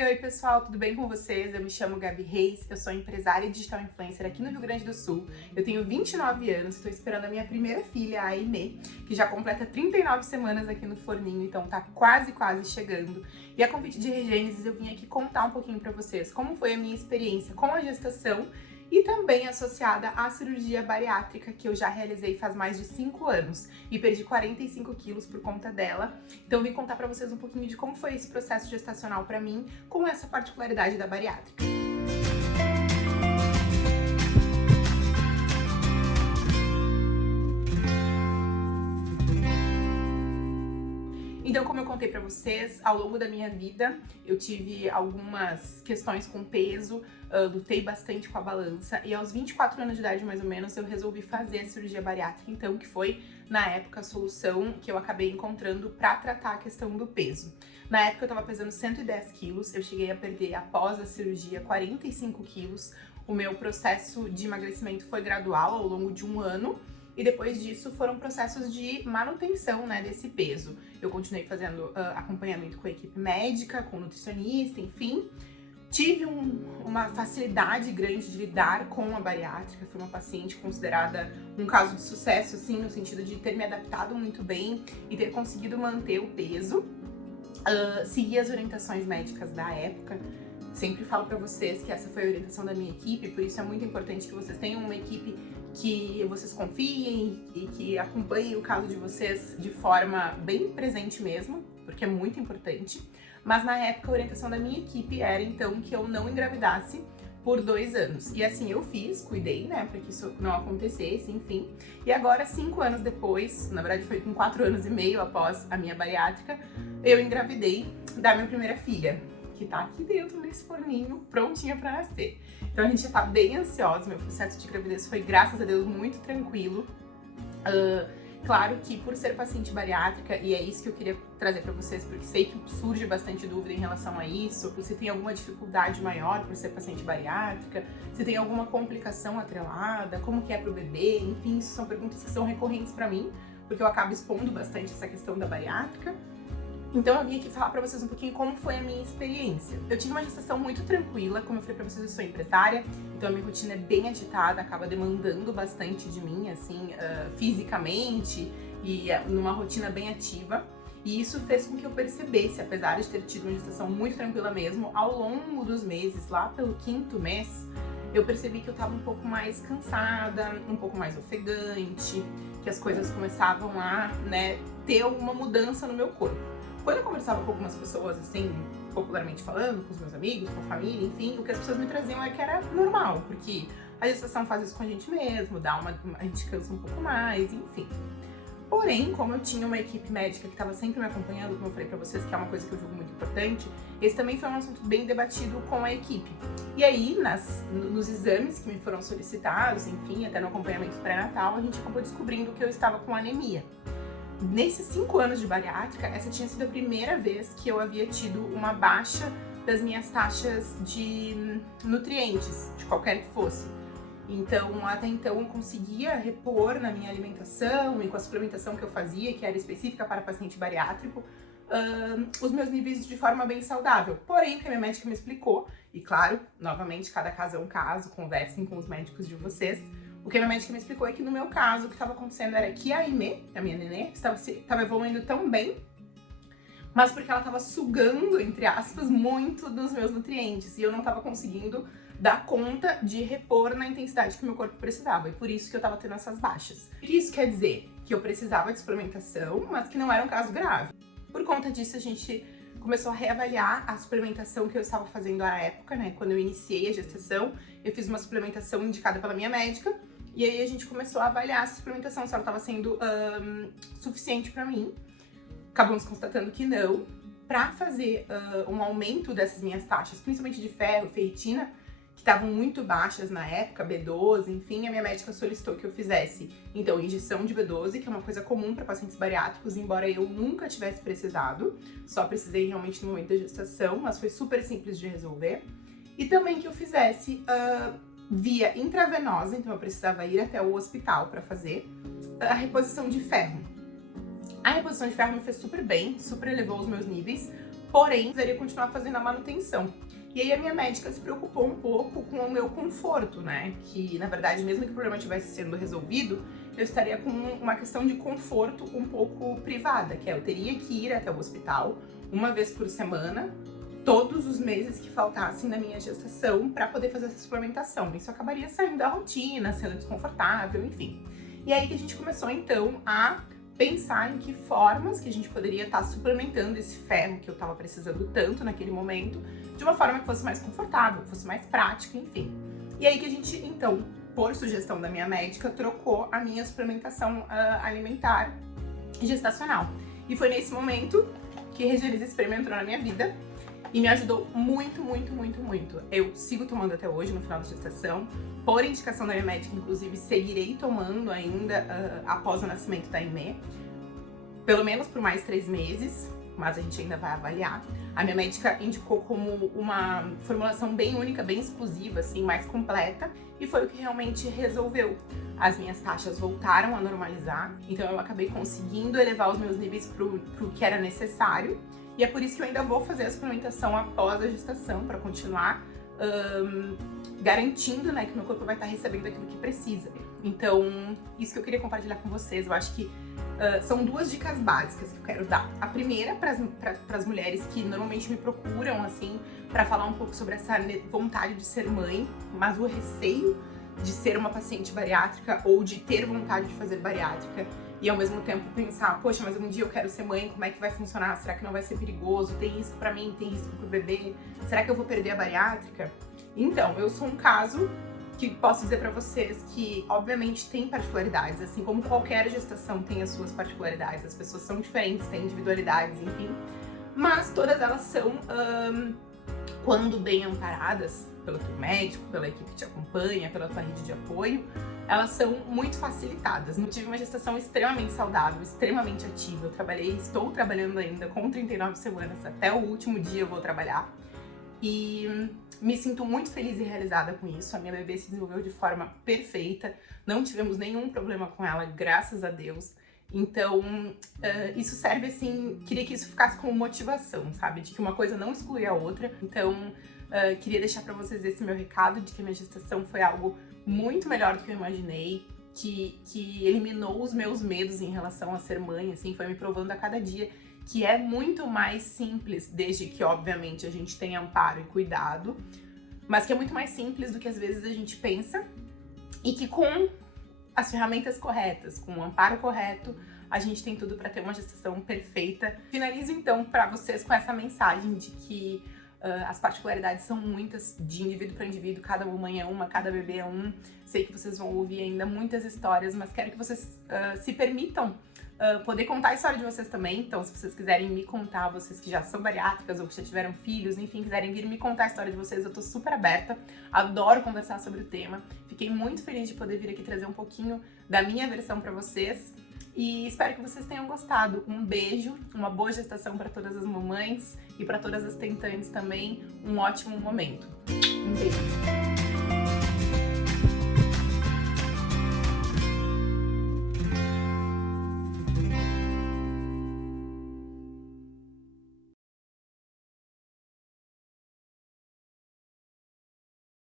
Oi pessoal, tudo bem com vocês? Eu me chamo Gabi Reis, eu sou empresária e digital influencer aqui no Rio Grande do Sul. Eu tenho 29 anos, estou esperando a minha primeira filha, a Aimee, que já completa 39 semanas aqui no forninho, então tá quase chegando. E a convite de Regênesis eu vim aqui contar um pouquinho pra vocês como foi a minha experiência com a gestação e também associada à cirurgia bariátrica que eu já realizei faz mais de 5 anos e perdi 45 quilos por conta dela. Então eu vim contar pra vocês um pouquinho de como foi esse processo gestacional pra mim com essa particularidade da bariátrica. Então, como eu contei pra vocês, ao longo da minha vida, eu tive algumas questões com peso, lutei bastante com a balança e aos 24 anos de idade, mais ou menos, eu resolvi fazer a cirurgia bariátrica, então, que foi, na época, a solução que eu acabei encontrando pra tratar a questão do peso. Na época, eu tava pesando 110 quilos, eu cheguei a perder, após a cirurgia, 45 quilos. O meu processo de emagrecimento foi gradual, ao longo de um ano. E depois disso foram processos de manutenção, né, desse peso. Eu continuei fazendo acompanhamento com a equipe médica, com nutricionista, enfim. Tive uma facilidade grande de lidar com a bariátrica. Fui uma paciente considerada um caso de sucesso, assim, no sentido de ter me adaptado muito bem e ter conseguido manter o peso. Segui as orientações médicas da época. Sempre falo pra vocês que essa foi a orientação da minha equipe, por isso é muito importante que vocês tenham uma equipe que vocês confiem e que acompanhem o caso de vocês de forma bem presente mesmo, porque é muito importante. Mas na época a orientação da minha equipe era então que eu não engravidasse por 2 anos. E assim eu fiz, cuidei, né, para que isso não acontecesse, enfim. E agora, 5 anos depois, na verdade foi com 4 anos e meio após a minha bariátrica, eu engravidei da minha primeira filha, que tá aqui dentro desse forninho, prontinha pra nascer. Então a gente já tá bem ansiosa, meu processo de gravidez foi, graças a Deus, muito tranquilo. Claro que por ser paciente bariátrica, e é isso que eu queria trazer pra vocês, porque sei que surge bastante dúvida em relação a isso, se tem alguma dificuldade maior por ser paciente bariátrica, se tem alguma complicação atrelada, como que é pro bebê, enfim, isso são perguntas que são recorrentes pra mim, porque eu acabo expondo bastante essa questão da bariátrica. Então eu vim aqui falar pra vocês um pouquinho como foi a minha experiência. Eu tive uma gestação muito tranquila, como eu falei pra vocês, eu sou empresária, então a minha rotina é bem agitada, acaba demandando bastante de mim, assim, fisicamente e numa rotina bem ativa. E isso fez com que eu percebesse, apesar de ter tido uma gestação muito tranquila mesmo, ao longo dos meses, lá pelo 5º mês, eu percebi que eu tava um pouco mais cansada, um pouco mais ofegante, que as coisas começavam a, né, ter alguma mudança no meu corpo. Quando eu conversava com algumas pessoas, assim, popularmente falando, com os meus amigos, com a família, enfim, o que as pessoas me traziam é que era normal, porque a gestação faz isso com a gente mesmo, a gente cansa um pouco mais, enfim. Porém, como eu tinha uma equipe médica que estava sempre me acompanhando, como eu falei pra vocês, que é uma coisa que eu julgo muito importante, esse também foi um assunto bem debatido com a equipe. E aí, nos exames que me foram solicitados, enfim, até no acompanhamento pré-natal, a gente acabou descobrindo que eu estava com anemia. Nesses 5 anos de bariátrica, essa tinha sido a primeira vez que eu havia tido uma baixa das minhas taxas de nutrientes, de qualquer que fosse. Então, até então, eu conseguia repor na minha alimentação e com a suplementação que eu fazia, que era específica para paciente bariátrico, os meus níveis de forma bem saudável. Porém, o que a minha médica me explicou, e claro, novamente, cada caso é um caso, conversem com os médicos de vocês. O que a minha médica me explicou é que no meu caso, o que estava acontecendo era que a Aimee, a minha nenê, estava evoluindo tão bem, mas porque ela estava sugando, entre aspas, muito dos meus nutrientes e eu não estava conseguindo dar conta de repor na intensidade que o meu corpo precisava, e por isso que eu estava tendo essas baixas. Isso quer dizer que eu precisava de suplementação, mas que não era um caso grave. Por conta disso, a gente começou a reavaliar a suplementação que eu estava fazendo à época, né? Quando eu iniciei a gestação, eu fiz uma suplementação indicada pela minha médica, e aí a gente começou a avaliar essa suplementação, se ela estava sendo suficiente para mim. Acabamos constatando que não. Para fazer um aumento dessas minhas taxas, principalmente de ferro, ferritina, que estavam muito baixas na época, B12, enfim, a minha médica solicitou que eu fizesse, então, injeção de B12, que é uma coisa comum para pacientes bariátricos, embora eu nunca tivesse precisado, só precisei realmente no momento da gestação, mas foi super simples de resolver. E também que eu fizesse via intravenosa, então eu precisava ir até o hospital para fazer a reposição de ferro. A reposição de ferro me fez super bem, super elevou os meus níveis, porém precisaria continuar fazendo a manutenção. E aí a minha médica se preocupou um pouco com o meu conforto, né? Que, na verdade, mesmo que o problema estivesse sendo resolvido, eu estaria com uma questão de conforto um pouco privada, que é eu teria que ir até o hospital uma vez por semana, todos os meses que faltassem na minha gestação para poder fazer essa suplementação. Isso acabaria saindo da rotina, sendo desconfortável, enfim. E aí que a gente começou, então, a pensar em que formas que a gente poderia estar suplementando esse ferro que eu estava precisando tanto naquele momento, de uma forma que fosse mais confortável, que fosse mais prática, enfim. E aí que a gente, então, por sugestão da minha médica, trocou a minha suplementação alimentar gestacional. E foi nesse momento que Regenerize Espreme entrou na minha vida e me ajudou muito, muito, muito, muito. Eu sigo tomando até hoje, no final da gestação. Por indicação da minha médica, inclusive, seguirei tomando ainda após o nascimento da Aimee, pelo menos por mais 3 meses, mas a gente ainda vai avaliar. A minha médica indicou como uma formulação bem única, bem exclusiva, assim, mais completa, e foi o que realmente resolveu. As minhas taxas voltaram a normalizar, então eu acabei conseguindo elevar os meus níveis pro que era necessário, e é por isso que eu ainda vou fazer a suplementação após a gestação, para continuar garantindo, né, que meu corpo vai estar recebendo aquilo que precisa. Então, isso que eu queria compartilhar com vocês. Eu acho que são 2 dicas básicas que eu quero dar. A primeira, para as mulheres que normalmente me procuram, assim, para falar um pouco sobre essa vontade de ser mãe, mas o receio de ser uma paciente bariátrica ou de ter vontade de fazer bariátrica e ao mesmo tempo pensar, poxa, mas um dia eu quero ser mãe, como é que vai funcionar? Será que não vai ser perigoso? Tem risco pra mim? Tem risco pro bebê? Será que eu vou perder a bariátrica? Então, eu sou um caso que posso dizer pra vocês que, obviamente, tem particularidades, assim como qualquer gestação tem as suas particularidades, as pessoas são diferentes, têm individualidades, enfim, mas todas elas são, quando bem amparadas pelo teu médico, pela equipe que te acompanha, pela tua rede de apoio, elas são muito facilitadas. Eu tive uma gestação extremamente saudável, extremamente ativa. Eu estou trabalhando ainda com 39 semanas, até o último dia eu vou trabalhar. E me sinto muito feliz e realizada com isso. A minha bebê se desenvolveu de forma perfeita, não tivemos nenhum problema com ela, graças a Deus. Então, isso serve assim, queria que isso ficasse como motivação, sabe? De que uma coisa não exclui a outra. Então, queria deixar pra vocês esse meu recado de que a minha gestação foi algo muito melhor do que eu imaginei, que eliminou os meus medos em relação a ser mãe, assim, foi me provando a cada dia que é muito mais simples, desde que, obviamente, a gente tenha amparo e cuidado, mas que é muito mais simples do que às vezes a gente pensa, e que com as ferramentas corretas, com o amparo correto, a gente tem tudo para ter uma gestação perfeita. Finalizo então para vocês com essa mensagem de que as particularidades são muitas, de indivíduo para indivíduo, cada mãe é uma, cada bebê é um. Sei que vocês vão ouvir ainda muitas histórias, mas quero que vocês se permitam poder contar a história de vocês também. Então, se vocês quiserem me contar, vocês que já são bariátricas ou que já tiveram filhos, enfim, quiserem vir me contar a história de vocês, eu tô super aberta, adoro conversar sobre o tema. Fiquei muito feliz de poder vir aqui trazer um pouquinho da minha versão pra vocês e espero que vocês tenham gostado. Um beijo, uma boa gestação para todas as mamães e para todas as tentantes também, um ótimo momento. Um beijo!